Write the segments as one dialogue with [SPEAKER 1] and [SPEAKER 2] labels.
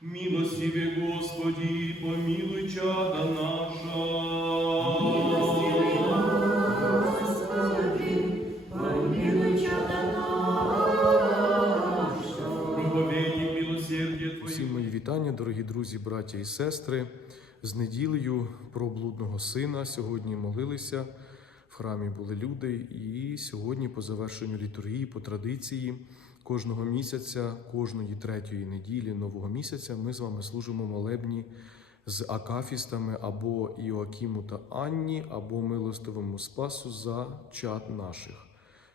[SPEAKER 1] Милостиві Господі, помилуй чада наша. Проповедник милосердя Твоє.
[SPEAKER 2] Вітання, дорогі друзі, браття і сестри. З неділею про блудного сина сьогодні молилися. Храмі були люди, і сьогодні, по завершенню літургії, по традиції кожного місяця, кожної третьої неділі нового місяця, ми з вами служимо молебні з акафістами або Іоакіму та Анні, або милостивому Спасу за чад наших.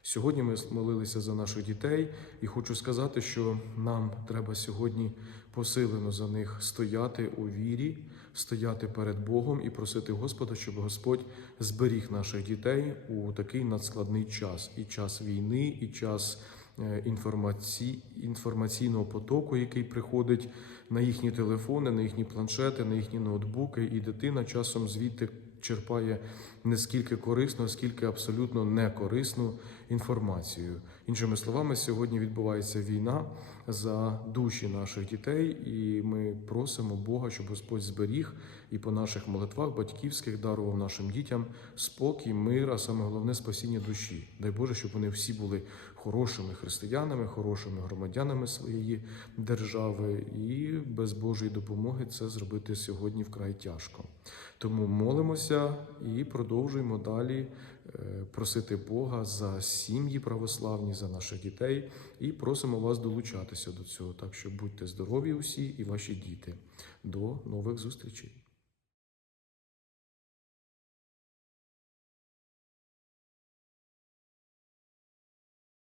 [SPEAKER 2] Сьогодні ми молилися за наших дітей, і хочу сказати, що нам треба сьогодні посилено за них стояти у вірі, стояти перед Богом і просити Господа, щоб Господь зберіг наших дітей у такий надскладний час, і час війни, і час е, інформаці... інформаційного потоку, який приходить на їхні телефони, на їхні планшети, на їхні ноутбуки, і дитина часом звідти черпає не скільки корисну, скільки абсолютно некорисну інформацію. Іншими словами, сьогодні відбувається війна за душі наших дітей, і ми просимо Бога, щоб Господь зберіг і по наших молитвах батьківських дарував нашим дітям спокій, мир, а саме головне спасіння душі. Дай Боже, щоб вони всі були хорошими християнами, хорошими громадянами своєї держави, і без Божої допомоги це зробити сьогодні вкрай тяжко. Тому молимося і продовжуємо далі е, просити Бога за сім'ї православні, за наших дітей, і просимо вас долучатися до цього. Так що будьте здорові усі і ваші діти. До нових зустрічей.